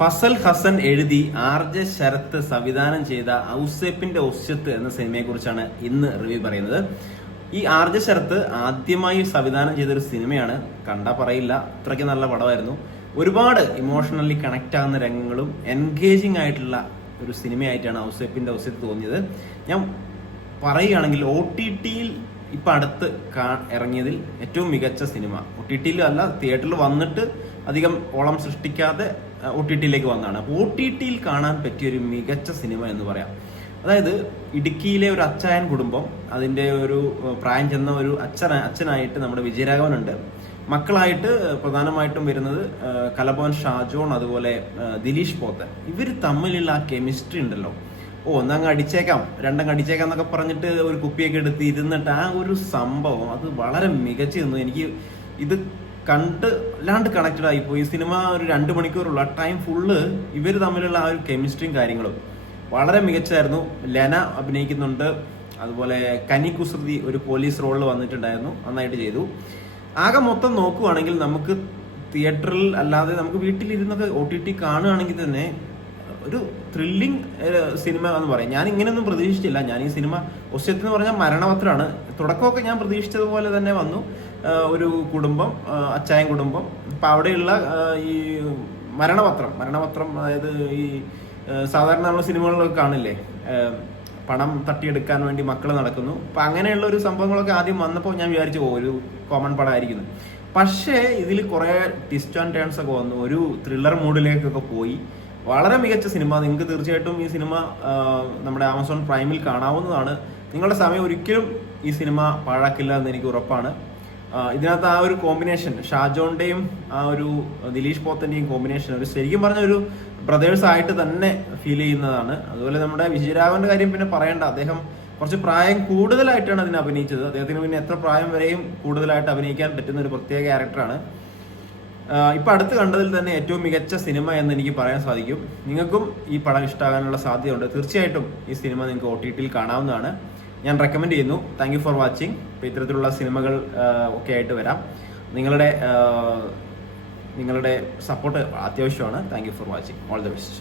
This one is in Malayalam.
ഫസൽ ഹസൻ എഴുതി RJ ശരത്ത് സംവിധാനം ചെയ്ത ഔസേപ്പിന്റെ ഒസ്യത്ത് എന്ന സിനിമയെ കുറിച്ചാണ് ഇന്ന് റിവ്യൂ പറയുന്നത്. ഈ RJ ശരത്ത് ആദ്യമായി സംവിധാനം ചെയ്തൊരു സിനിമയാണ്. കണ്ടാ പറയില്ല, അത്രയ്ക്ക് നല്ല പടമായിരുന്നു. ഒരുപാട് ഇമോഷണലി കണക്ട് ആകുന്ന രംഗങ്ങളും എൻഗേജിങ് ആയിട്ടുള്ള ഒരു സിനിമയായിട്ടാണ് ഔസേപ്പിന്റെ ഒസ്യത്ത് തോന്നിയത്. ഞാൻ പറയുകയാണെങ്കിൽ OTT-യിൽ ഇപ്പം അടുത്ത് ഇറങ്ങിയതിൽ ഏറ്റവും മികച്ച സിനിമ. OTT-യിൽ അല്ല, തിയേറ്ററിൽ വന്നിട്ട് അധികം ഓളം സൃഷ്ടിക്കാതെ OTT-ലേക്ക് വന്നതാണ്. അപ്പോൾ OTT-യിൽ കാണാൻ പറ്റിയൊരു മികച്ച സിനിമ എന്ന് പറയാം. അതായത് ഇടുക്കിയിലെ ഒരു അച്ചായൻ കുടുംബം, അതിൻ്റെ ഒരു പ്രായം ചെന്ന ഒരു അച്ഛനായിട്ട് നമ്മുടെ വിജയരാഘവനുണ്ട്. മക്കളായിട്ട് പ്രധാനമായിട്ടും വരുന്നത് കലഭവൻ ഷാജോൺ, അതുപോലെ ദിലീഷ് പോത്തൻ. ഇവർ തമ്മിലുള്ള ആ കെമിസ്ട്രി ഉണ്ടല്ലോ, ഒന്നങ്ങ് അടിച്ചേക്കാം, രണ്ടങ്ങ് അടിച്ചേക്കാം എന്നൊക്കെ പറഞ്ഞിട്ട് ഒരു കുപ്പിയൊക്കെ എടുത്ത് ഇരുന്നിട്ട് ആ ഒരു സംഭവം അത് വളരെ മികച്ചു നിന്നു. എനിക്ക് ഇത് കണ്ട് അല്ലാണ്ട് കണക്റ്റഡ് ആയിപ്പോയി. ഈ സിനിമ ഒരു 2 മണിക്കൂറുള്ള ടൈം ഫുള്ള് ഇവർ തമ്മിലുള്ള ആ ഒരു കെമിസ്ട്രിയും കാര്യങ്ങളും വളരെ മികച്ചായിരുന്നു. ലെന അഭിനയിക്കുന്നുണ്ട്, അതുപോലെ കനി കുസൃതി ഒരു പോലീസ് റോളിൽ വന്നിട്ടുണ്ടായിരുന്നു, നന്നായിട്ട് ചെയ്തു. ആകെ മൊത്തം നോക്കുവാണെങ്കിൽ നമുക്ക് തിയേറ്ററിൽ അല്ലാതെ നമുക്ക് വീട്ടിലിരുന്നൊക്കെ OTT കാണുകയാണെങ്കിൽ തന്നെ ഒരു ത്രില്ലിങ് സിനിമ എന്ന് പറയാം. ഞാൻ ഇങ്ങനെയൊന്നും പ്രതീക്ഷിച്ചില്ല. ഞാൻ ഈ സിനിമ ഒസ്യത്ത് എന്ന് പറഞ്ഞാൽ മരണപത്രമാണ്. തുടക്കമൊക്കെ ഞാൻ പ്രതീക്ഷിച്ചതുപോലെ തന്നെ വന്നു. ഒരു കുടുംബം, അച്ചായൻ കുടുംബം, അപ്പം അവിടെയുള്ള ഈ മരണപത്രം അതായത് ഈ സാധാരണ നമ്മൾ സിനിമകളിലൊക്കെ കാണില്ലേ, പണം തട്ടിയെടുക്കാൻ വേണ്ടി മക്കൾ നടക്കുന്നു. അപ്പം അങ്ങനെയുള്ള ഒരു സംഭവങ്ങളൊക്കെ ആദ്യം വന്നപ്പോൾ ഞാൻ വിചാരിച്ചു ഒരു കോമൺ പടമായിരിക്കുന്നു. പക്ഷേ ഇതിൽ കുറേ ട്വിസ്റ്റ് ആൻഡ് ടേൺസ് ഒക്കെ വന്നു, ഒരു ത്രില്ലർ മൂഡിലേക്കൊക്കെ പോയി. വളരെ മികച്ച സിനിമ. നിങ്ങൾക്ക് തീർച്ചയായിട്ടും ഈ സിനിമ നമ്മുടെ ആമസോൺ പ്രൈമിൽ കാണാവുന്നതാണ്. നിങ്ങളുടെ സമയം ഒരിക്കലും ഈ സിനിമ പാഴാക്കില്ല എന്ന് എനിക്ക് ഉറപ്പാണ്. ഇതിനകത്ത് ആ ഒരു കോമ്പിനേഷൻ, ഷാജോന്റെയും ആ ഒരു ദിലീഷ് പോത്തന്റെയും കോമ്പിനേഷൻ ഒരു ശരിക്കും പറഞ്ഞ ഒരു ബ്രദേഴ്സ് ആയിട്ട് തന്നെ ഫീൽ ചെയ്യുന്നതാണ്. അതുപോലെ നമ്മുടെ വിജയരാഘവന്റെ കാര്യം പിന്നെ പറയേണ്ട. അദ്ദേഹം കുറച്ച് പ്രായം കൂടുതലായിട്ടാണ് അതിന് അഭിനയിച്ചത്. അദ്ദേഹത്തിന് പിന്നെ എത്ര പ്രായം വരെയും കൂടുതലായിട്ട് അഭിനയിക്കാൻ പറ്റുന്ന ഒരു പ്രത്യേക ക്യാരക്ടറാണ്. ഇപ്പം അടുത്ത് കണ്ടതിൽ തന്നെ ഏറ്റവും മികച്ച സിനിമ എന്ന് എനിക്ക് പറയാൻ സാധിക്കും. നിങ്ങൾക്കും ഈ പടം ഇഷ്ടമാകാനുള്ള സാധ്യതയുണ്ട്. തീർച്ചയായിട്ടും ഈ സിനിമ നിങ്ങൾക്ക് OTT-യിൽ കാണാവുന്നതാണ്. ഞാൻ റെക്കമെൻഡ് ചെയ്യുന്നു. Thank you for watching. ഇപ്പോൾ ഇത്തരത്തിലുള്ള സിനിമകൾ ഒക്കെ ആയിട്ട് വരാം. നിങ്ങളുടെ സപ്പോർട്ട് അത്യാവശ്യമാണ്. Thank you for watching. All the best.